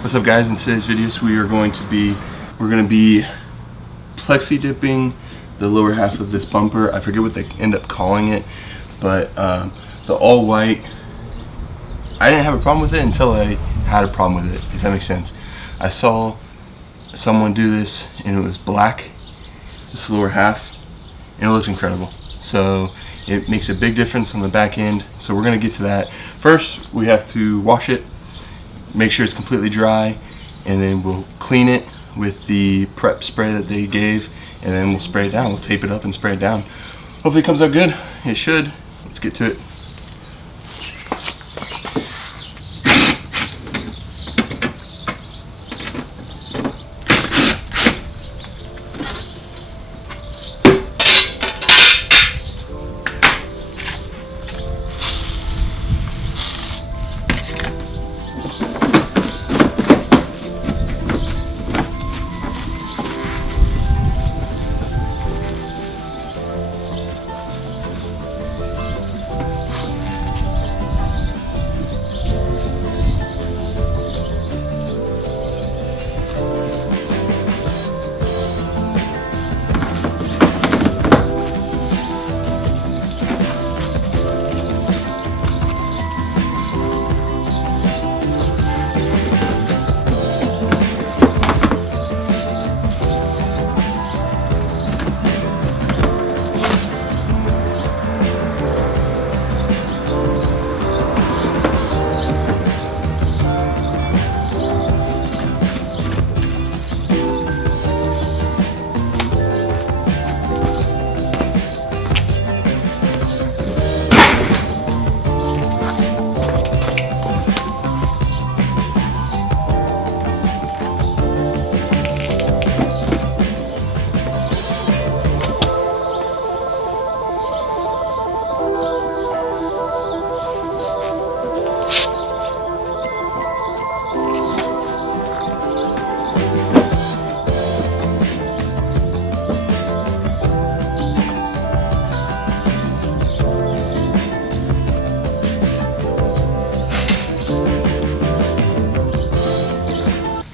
What's up, guys? In today's videos we're going to be plexi dipping the lower half of this bumper. I forget what they end up calling it, but the all white, I didn't have a problem with it until I had a problem with it, if that makes sense. I saw someone do this and it was black, this lower half, and it looks incredible. So it makes a big difference on the back end, so we're going to get to that. First we have to wash it, make sure it's completely dry, and then we'll clean it with the prep spray that they gave, and then we'll spray it down. We'll tape it up and spray it down. Hopefully it comes out good. It should. Let's get to it.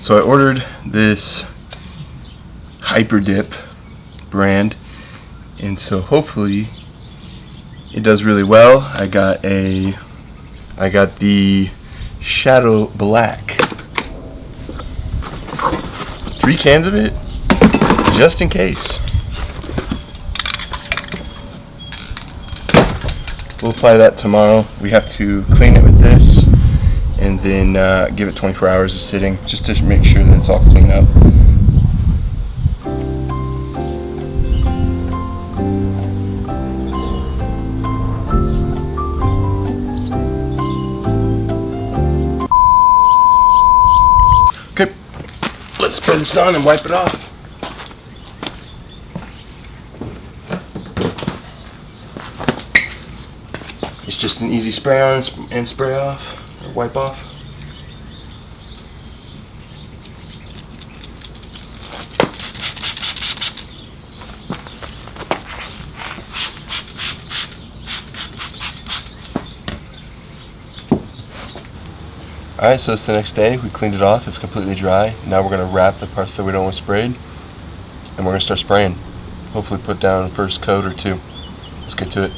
So I ordered this Hyper Dip brand, and so hopefully it does really well. I got the Shadow Black. 3 cans of it, just in case. We'll apply that tomorrow. We have to clean it with this and then give it 24 hours of sitting, just to make sure that it's all cleaned up. Okay, let's spray this on and wipe it off. It's just an easy spray on and spray off. Wipe off. Alright, so it's the next day. We cleaned it off. It's completely dry. Now we're going to wrap the parts that we don't want sprayed, and we're going to start spraying. Hopefully put down first coat or 2. Let's get to it.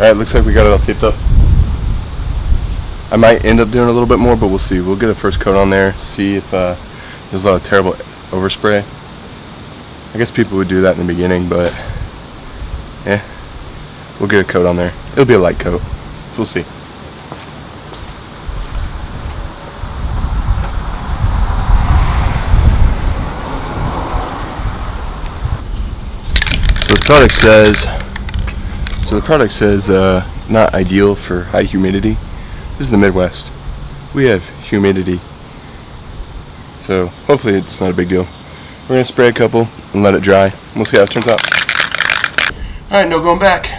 Alright, looks like we got it all taped up. I might end up doing a little bit more, but we'll see. We'll get a first coat on there, see if there's a lot of terrible overspray. I guess people would do that in the beginning, but yeah, we'll get a coat on there. It'll be a light coat. We'll see. So the product says not ideal for high humidity. This is the Midwest. We have humidity, so hopefully it's not a big deal. We're gonna spray a couple and let it dry. We'll see how it turns out. All right, no going back.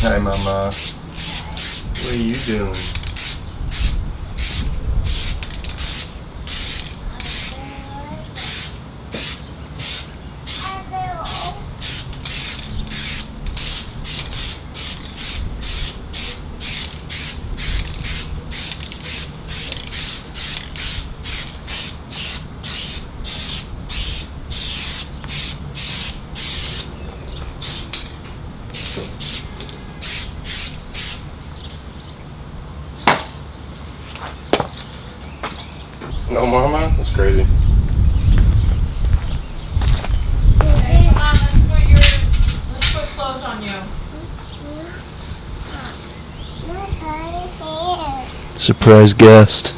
Hi, Mama. What are you doing? No mama? That's crazy. Hey, come on, let's put clothes on you. Surprise guest.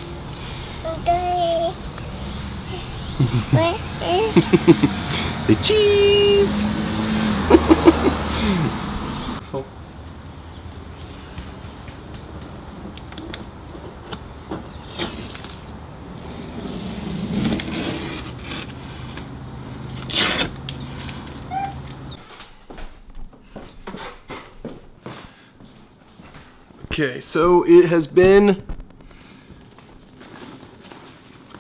The cheese. Okay, so it has been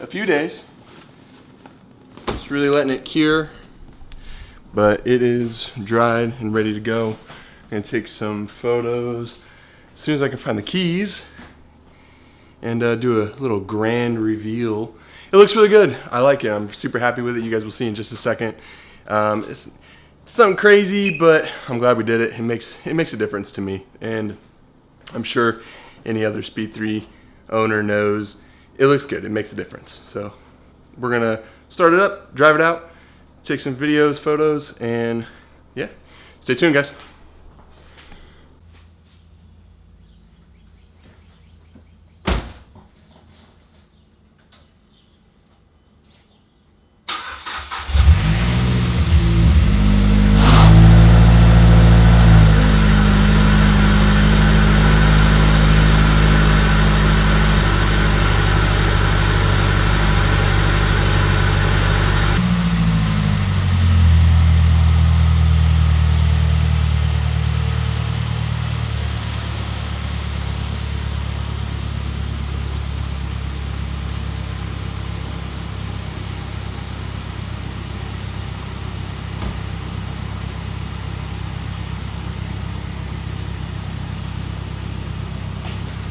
a few days. Just really letting it cure, but it is dried and ready to go. I'm gonna take some photos as soon as I can find the keys and do a little grand reveal. It looks really good. I like it. I'm super happy with it. You guys will see in just a second. It's nothing crazy, but I'm glad we did it. It makes a difference to me, and I'm sure any other Speed 3 owner knows it looks good. It makes a difference. So we're gonna start it up, drive it out, take some videos, photos, and yeah, stay tuned, guys.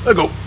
Let's go.